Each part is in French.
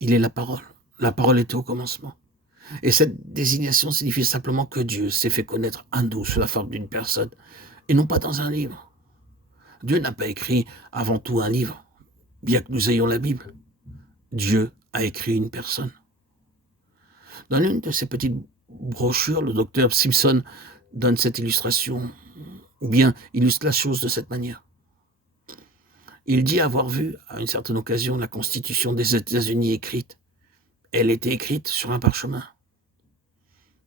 Il est la parole. La parole était au commencement. Et cette désignation signifie simplement que Dieu s'est fait connaître en nous sous la forme d'une personne, et non pas dans un livre. Dieu n'a pas écrit avant tout un livre, bien que nous ayons la Bible. Dieu a écrit une personne. Dans l'une de ces petites brochures, le docteur Simpson donne cette illustration, ou bien illustre la chose de cette manière. Il dit avoir vu, à une certaine occasion, la Constitution des États-Unis écrite. Elle était écrite sur un parchemin.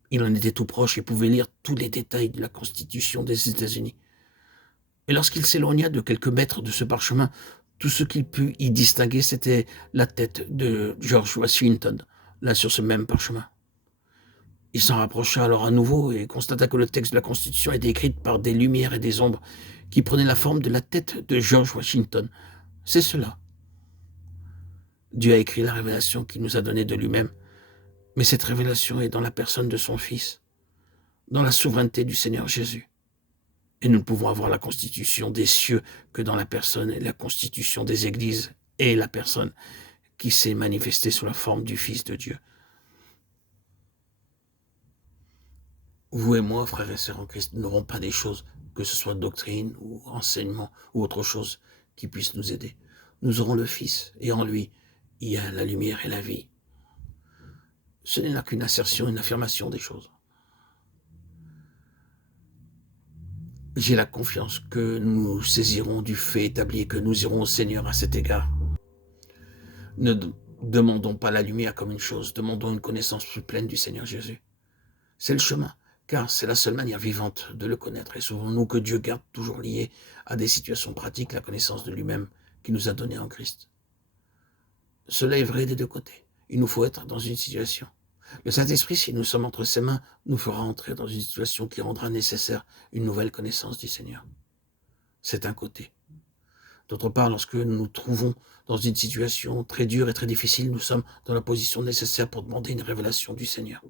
Il en était tout proche et pouvait lire tous les détails de la Constitution des États-Unis. Et lorsqu'il s'éloigna de quelques mètres de ce parchemin, tout ce qu'il put y distinguer, c'était la tête de George Washington, là sur ce même parchemin. Il s'en rapprocha alors à nouveau et constata que le texte de la Constitution était écrit par des lumières et des ombres qui prenaient la forme de la tête de George Washington. C'est cela. Dieu a écrit la révélation qu'il nous a donnée de lui-même, mais cette révélation est dans la personne de son Fils, dans la souveraineté du Seigneur Jésus. Et nous ne pouvons avoir la constitution des cieux que dans la personne et la constitution des églises et la personne qui s'est manifestée sous la forme du Fils de Dieu. Vous et moi, frères et sœurs en Christ, n'aurons pas des choses, que ce soit doctrine ou enseignement ou autre chose, qui puisse nous aider. Nous aurons le Fils, et en lui, il y a la lumière et la vie. Ce n'est là qu'une assertion, une affirmation des choses. J'ai la confiance que nous saisirons du fait établi et que nous irons au Seigneur à cet égard. Ne demandons pas la lumière comme une chose, demandons une connaissance plus pleine du Seigneur Jésus. C'est le chemin, car c'est la seule manière vivante de le connaître. Et souvenons-nous que Dieu garde toujours lié à des situations pratiques la connaissance de lui-même qu'il nous a donnée en Christ. Cela est vrai des deux côtés. Il nous faut être dans une situation. Le Saint-Esprit, si nous sommes entre ses mains, nous fera entrer dans une situation qui rendra nécessaire une nouvelle connaissance du Seigneur. C'est un côté. D'autre part, lorsque nous nous trouvons dans une situation très dure et très difficile, nous sommes dans la position nécessaire pour demander une révélation du Seigneur.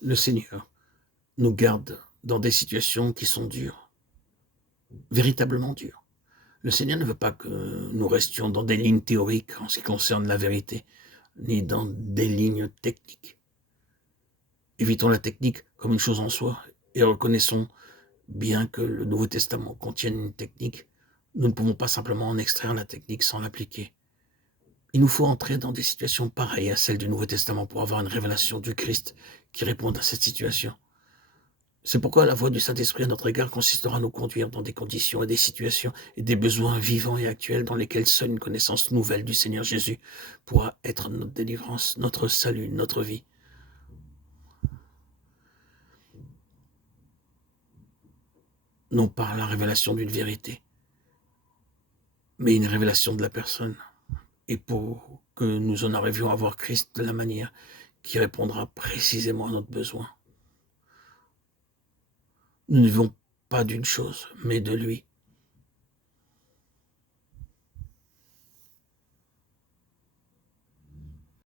Le Seigneur nous garde dans des situations qui sont dures, véritablement dures. Le Seigneur ne veut pas que nous restions dans des lignes théoriques en ce qui concerne la vérité, ni dans des lignes techniques. Évitons la technique comme une chose en soi et reconnaissons bien que le Nouveau Testament contienne une technique. Nous ne pouvons pas simplement en extraire la technique sans l'appliquer. Il nous faut entrer dans des situations pareilles à celles du Nouveau Testament pour avoir une révélation du Christ qui réponde à cette situation. C'est pourquoi la voix du Saint-Esprit à notre égard consistera à nous conduire dans des conditions et des situations et des besoins vivants et actuels dans lesquels seule une connaissance nouvelle du Seigneur Jésus pourra être notre délivrance, notre salut, notre vie. Non pas la révélation d'une vérité, mais une révélation de la personne. Et pour que nous en arrivions à voir Christ de la manière qui répondra précisément à notre besoin. Nous ne vivons pas d'une chose, mais de lui.